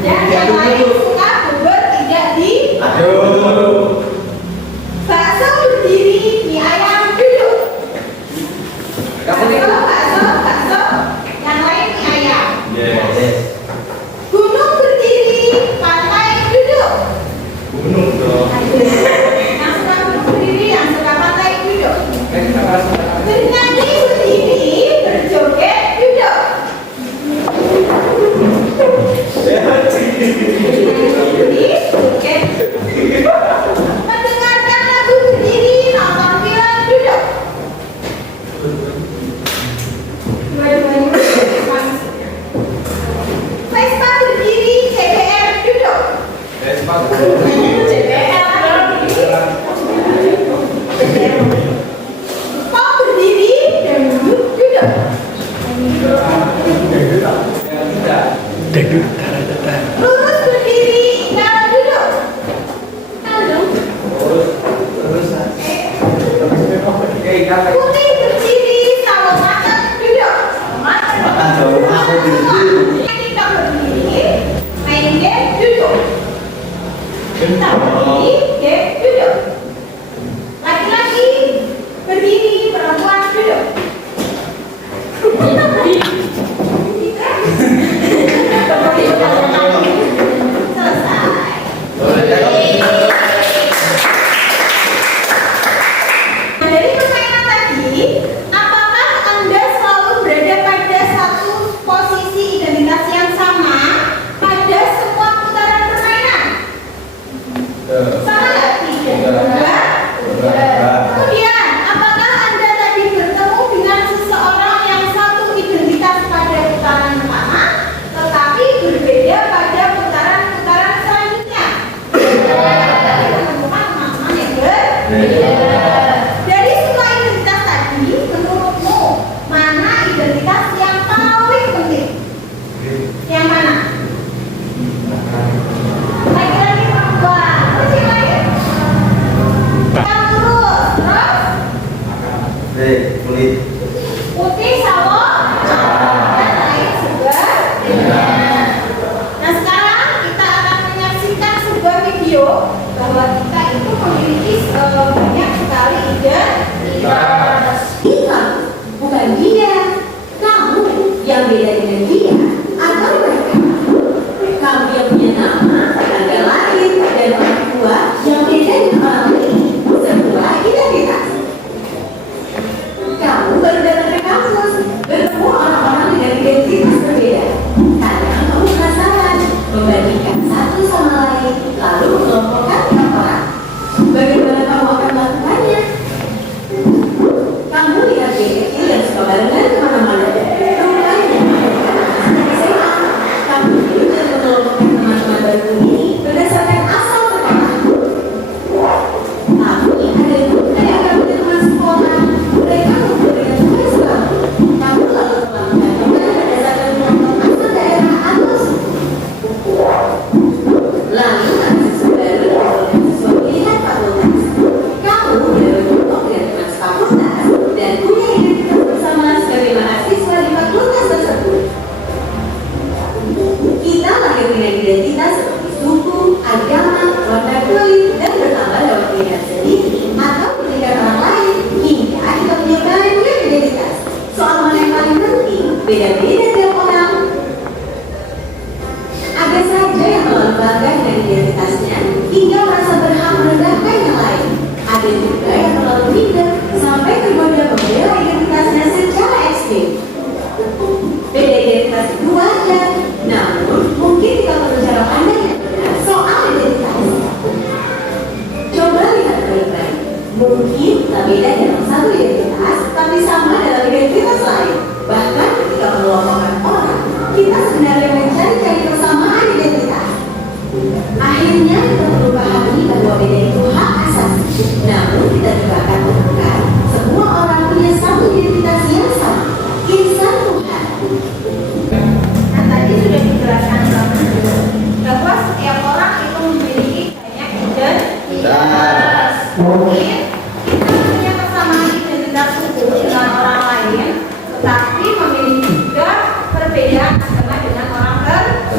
Dan yang lain suka bubur tidak di. Aduh. Bakso berdiri, mie ayam duduk. Bakso, yang lain mie ayam. Yes. Gunung berdiri, pantai duduk. Gunung dong. Yang suka gunung berdiri, yang suka pantai duduk. Bernyanyi berdiri, berjoget duduk. Berdiri, joget. Mendengarkan lagu berdiri, nonton film duduk. Dua-duanya maksudnya. Pesta berdiri, CPR duduk. Pop berdiri, dangdut duduk. Lurus berdiri, ingkar duduk. Putih berdiri, sawo matang duduk. Makan jauh aku diri. Kita berdiri, main game duduk. Kita berdiri, game duduk. Laki-laki berdiri, perempuan duduk. Kita berdiri.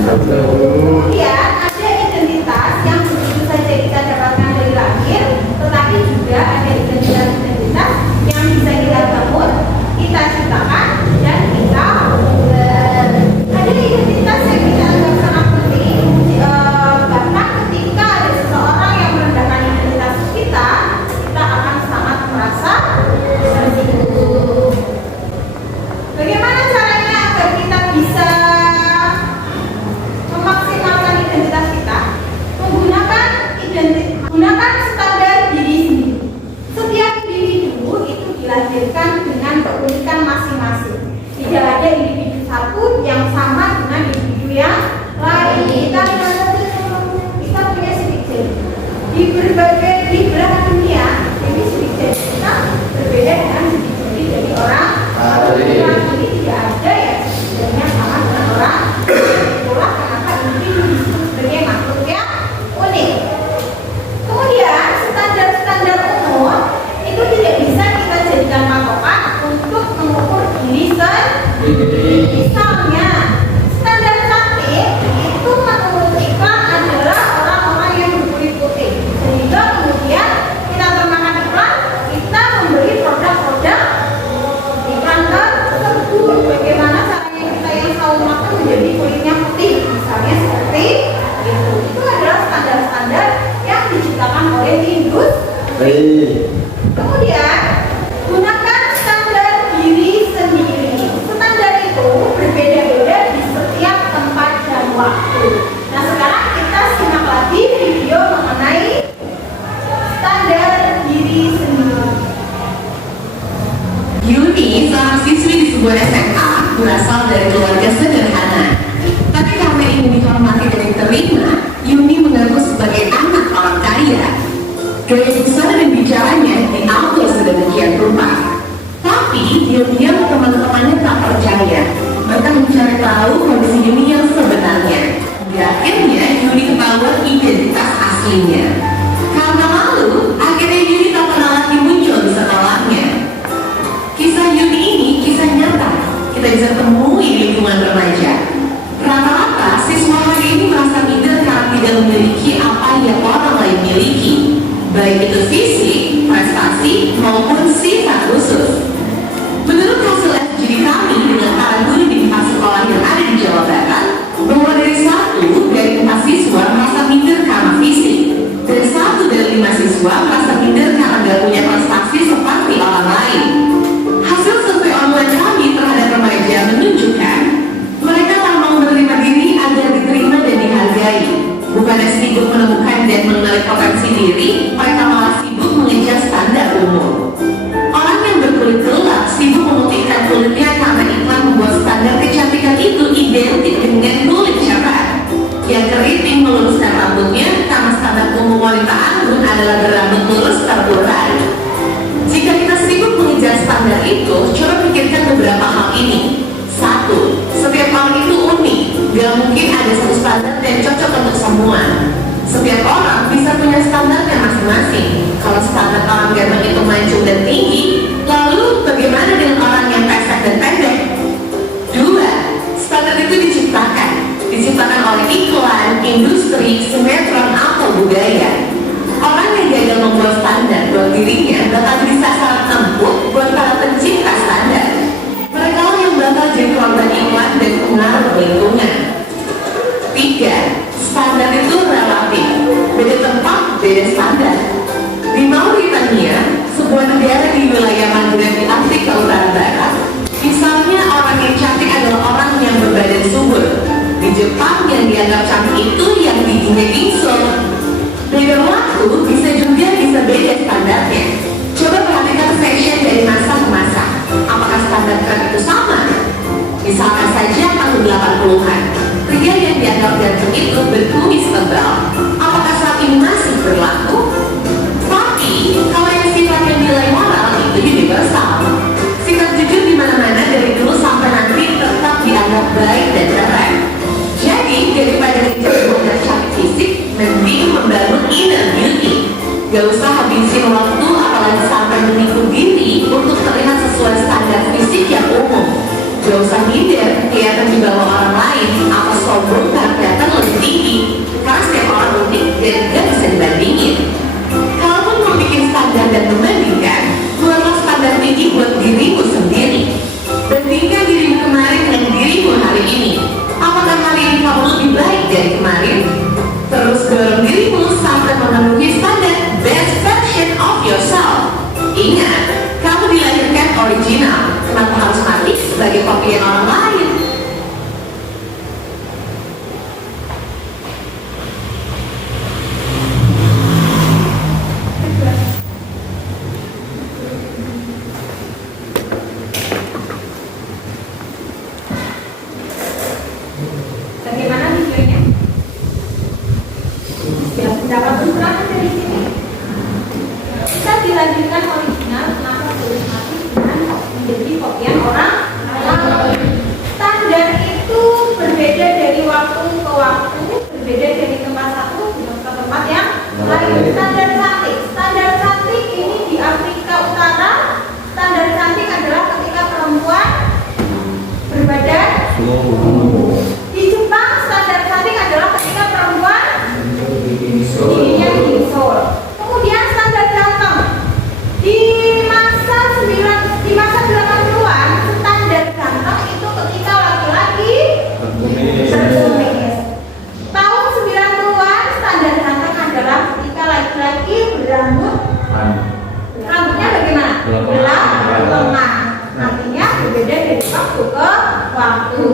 Kemudian ada identitas yang begitu saja kita dapatkan dari lahir, tetapi juga ada identitas-identitas yang bisa kita bangun, kita ciptakan, dan kita ada identitas yang kita anggap sangat penting. Bahkan ketika ada seseorang yang merendahkan identitas kita akan sangat merasa tersinggung. Bagaimana caranya agar kita bisa memaksimalkan identitas kita? Menggunakan standar diri sendiri. Setiap individu itu dilahirkan dengan keunikan masing-masing. Tidak ada individu satu yang sama dengan individu yang lain. Kita punya sidik jari. Di belahan dunia, jadi sidik jari kita berbeda dengan sidik jari dari orang. Ini tidak ada ya sebenarnya sama dengan orang. Itulah kenapa individu disebut sebagai makhluk yang unik. Kemudian standar-standar umum itu tidak bisa kita jadikan patokan untuk mengukur diri sendiri. Misalnya standar cantik itu menurut iklan adalah orang-orang yang berkulit putih, sehingga kemudian kita termakan iklan, kita membeli produk-produk iklan tersebut. Bagaimana caranya kita yang sawo makan menjadi kulitnya putih, misalnya seperti itu adalah standar-standar yang diciptakan oleh industri. Kemudian gunakan standar diri sendiri. Standar itu berbeda-beda di setiap tempat dan waktu. Nah, sekarang kita simak lagi video mengenai standar diri sendiri. Yuni, seorang siswi di sebuah SMA, berasal dari keluarga sederhana. Tapi karena ingin dihormati dan diterima, Yuni mengaku sebagai anak orang kaya. Gaya besar dan bicaranya diatur sedemikian rupa. Tapi diam-diam teman-temannya tak percaya. Mereka mencari tahu kondisi Yuni yang sebenarnya. Di akhirnya Yuni ketahuan identitas aslinya. Karena malu, akhirnya Yuni tak pernah lagi muncul di sekolahnya. Kisah Yuni ini kisah nyata. Kita bisa temui di lingkungan remaja. Rata-rata siswa hari ini merasa minder karena tidak memiliki apa yang orang lain miliki, baik itu fisik, prestasi, maupun sifat khusus. Menurut hasil SGD kami dengan para guru di 4 sekolah yang ada di Jawa Barat, bahwa dari 1 dari 4 siswa merasa minder karena fisik, dan 1 dari 5 siswa merasa minder karena tidak punya prestasi seperti orang lain. Hasil survei online kami terhadap remaja menunjukkan mereka tak mau menerima diri agar diterima dan dihargai. Bukannya sibuk menemukan dan mengenali potensi diri, mereka malah sibuk mengejar standar umum. Orang yang berkulit gelap sibuk memutihkan kulitnya karena iklan membuat standar kecantikan itu identik dengan kulit cerah. Yang keriting meluruskan rambutnya karena standar umum wanita anggun adalah berambut lurus terurai. Jika kita sibuk mengejar standar itu, coba pikirkan beberapa hal ini. 1. Setiap orang itu unik, gak mungkin ada satu standar yang cocok untuk semua. Setiap orang bisa punya standarnya masing-masing. Kalau standar orang ganteng itu mancung dan tinggi, lalu bagaimana dengan orang yang pesek dan pendek? 2. Standar itu diciptakan oleh iklan, industri, sinetron, atau budaya. Orang yang gagal membuat standar buat dirinya bakal jadi sasaran empuk buat para pencipta standar. Mereka lah yang bakal jadi korban iklan dan pengaruh lingkungan. 3. Standar itu relatif. Beda tempat, beda standar. Di Mauritania, sebuah negara di wilayah Maghreb di Afrika Utara Barat, misalnya orang yang cantik adalah orang yang berbadan subur. Di Jepang yang dianggap cantik itu yang giginya gingsel. Beda waktu bisa beda standarnya. Coba perhatikan fashion dari masa ke masa. Apakah standar tren itu sama? Misalkan saja tahun 80-an, pria yang dianggap ganteng itu berkumis tebal. Apakah saat ini masih berlaku? Tapi kalau yang sifatnya nilai moral itu universal. Sikap jujur di mana-mana dari dulu sampai nanti tetap dianggap baik dan keren. Jadi daripada mengejar cantik fisik, mending membangun inner beauty. Gak usah habisin waktu apalagi sampai menipu diri untuk terlihat sesuai standar fisik yang umum. Gak usah minder kelihatan di bawah orang lain atau sombong karena dari kemarin. Terus dorong dirimu sampai memenuhi standar best version of yourself. Ingat, kamu dilahirkan original. Kenapa harus mati sebagai kopian orang lain? Bagaimana videonya? Ya, dapat pencerahan dari sini. Kita dilahirkan original, kenapa harus mati dengan menjadi kopian orang lain? Standar itu berbeda dari waktu ke waktu, berbeda dari tempat satu ke tempat yang lain. Standar cantik ini di Afrika Utara. Standar cantik adalah ketika perempuan berbadan di Jepang. Standar cantik adalah ketika perempuan tingginya dingsur. Kemudian standar ganteng di masa 80-an, standar ganteng itu ketika laki-laki berkumis. Tahun 90-an standar ganteng adalah ketika laki-laki berambut. Rambutnya bagaimana? Gelap, lemah. Artinya berbeda dari waktu ke waktu.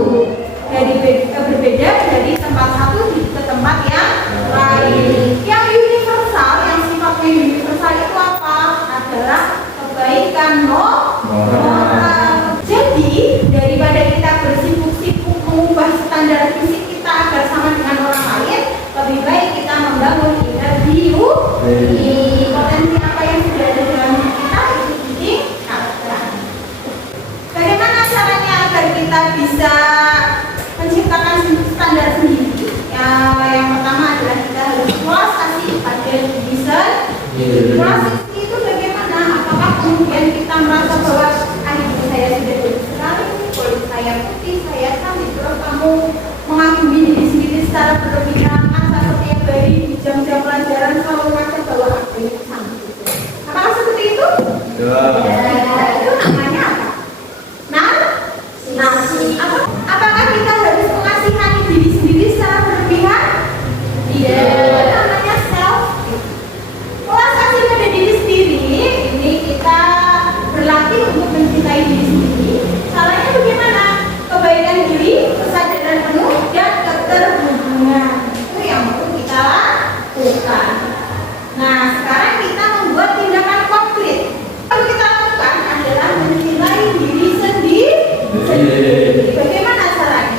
Berbeda dari tempat satu ke tempat yang lain. Yang universal, yang sifatnya universal itu apa? Adalah kebaikan moral. Jadi daripada kita bersibuk-sibuk mengubah standar fisik kita agar sama dengan orang lain, lebih baik kita membangun inner beauty. Potensi apa yang sudah ada dalam diri kita itu ditingkatkan. Bagaimana caranya agar kita bisa menciptakan standar sendiri? Yang pertama adalah kita harus puas kasih pada diri sendiri. Proses itu bagaimana? Apakah kemudian kita merasa bahwa ibu saya sudah bagus sekali, kulit saya putih, saya cantik, terus kamu mengagumi diri sendiri secara berlebihan, masa setiap hari di jam-jam pelajaran selalu merasa bahwa aku ini cantik. Apakah seperti itu? Itu namanya apa? Nasi. Apakah kita harus mengasihani diri sendiri secara berlebihan? Tidak. Namanya self. Puas kasih pada diri sendiri, ini kita berlatih untuk mencintai diri sendiri. Caranya bagaimana? Kebaikan diri, kesadaran penuh, dan keterhubungan. Itu yang perlu kita lakukan. Nah, sekarang kita membuat tindakan konkret. Yang kita lakukan adalah mencintai diri sendiri. Bagaimana caranya?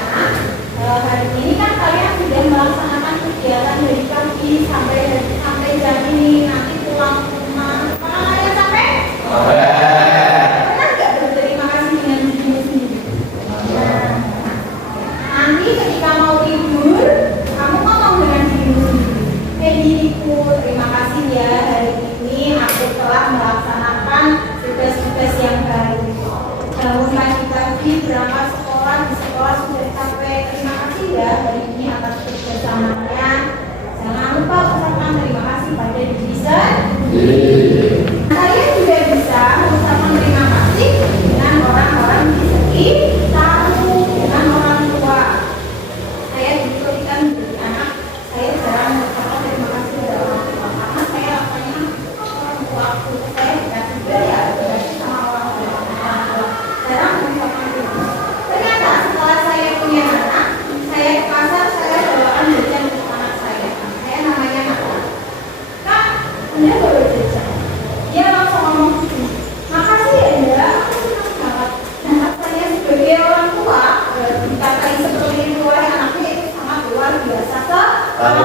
Hari ini kan kalian sudah melaksanakan kegiatan dari pagi sampai jam ini, nanti pulang ke rumah. Apakah kalian sampai? Pernah nggak berterima kasih dengan dirimu sendiri? Nanti ketika mau tidur, kamu ngomong dengan dirimu sendiri. Diriku, terima kasih ya, hari ini aku telah melaksanakan tugas-tugas yang baik. Bangun pagi-pagi berangkat sekolah, di sekolah sudah capek. Terima kasih ya hari ini atas kerjasamanya. Jangan lupa ucapkan terima kasih pada diri sendiri. Kalian juga bisa mengucapkan terima kasih dengan orang-orang di sekitarmu, dengan orang tua. Saya dulu ketika menjadi anak, saya jarang mengucapkan terima kasih pada orang tua karena saya rasanya orang tua saya dikasih ya dikasih sama orang tua. Jarang mengucapkan terima kasih. Ternyata setelah saya punya anak, saya ke pasar, saya bawakan jajan untuk anak saya. Saya namanya Nata. Kak, Anda bawa jajan? Dia langsung ngomong gini, makasih ya Anda, aku senang banget. Dan saya sebagai orang tua, dikatai seperti itu oleh anaknya itu sangat luar biasa sekali.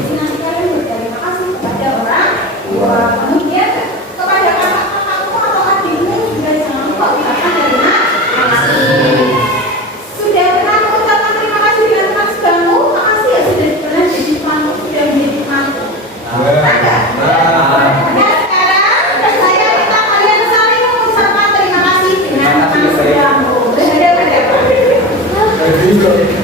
Jadi nanti kalian berterima kasih kepada orang tua. Kemudian kepada kakak-kakakmu atau adikmu juga jangan lupa ucapkan terima kasih. Sudah pernah mengucapkan terima kasih dengan teman sebangku? Makasih ya sudah pernah jadi temanku, sudah menjadi temanku. Ada? Nah sekarang saya minta kalian saling mengucapkan terima kasih dengan teman sebangku. Ada?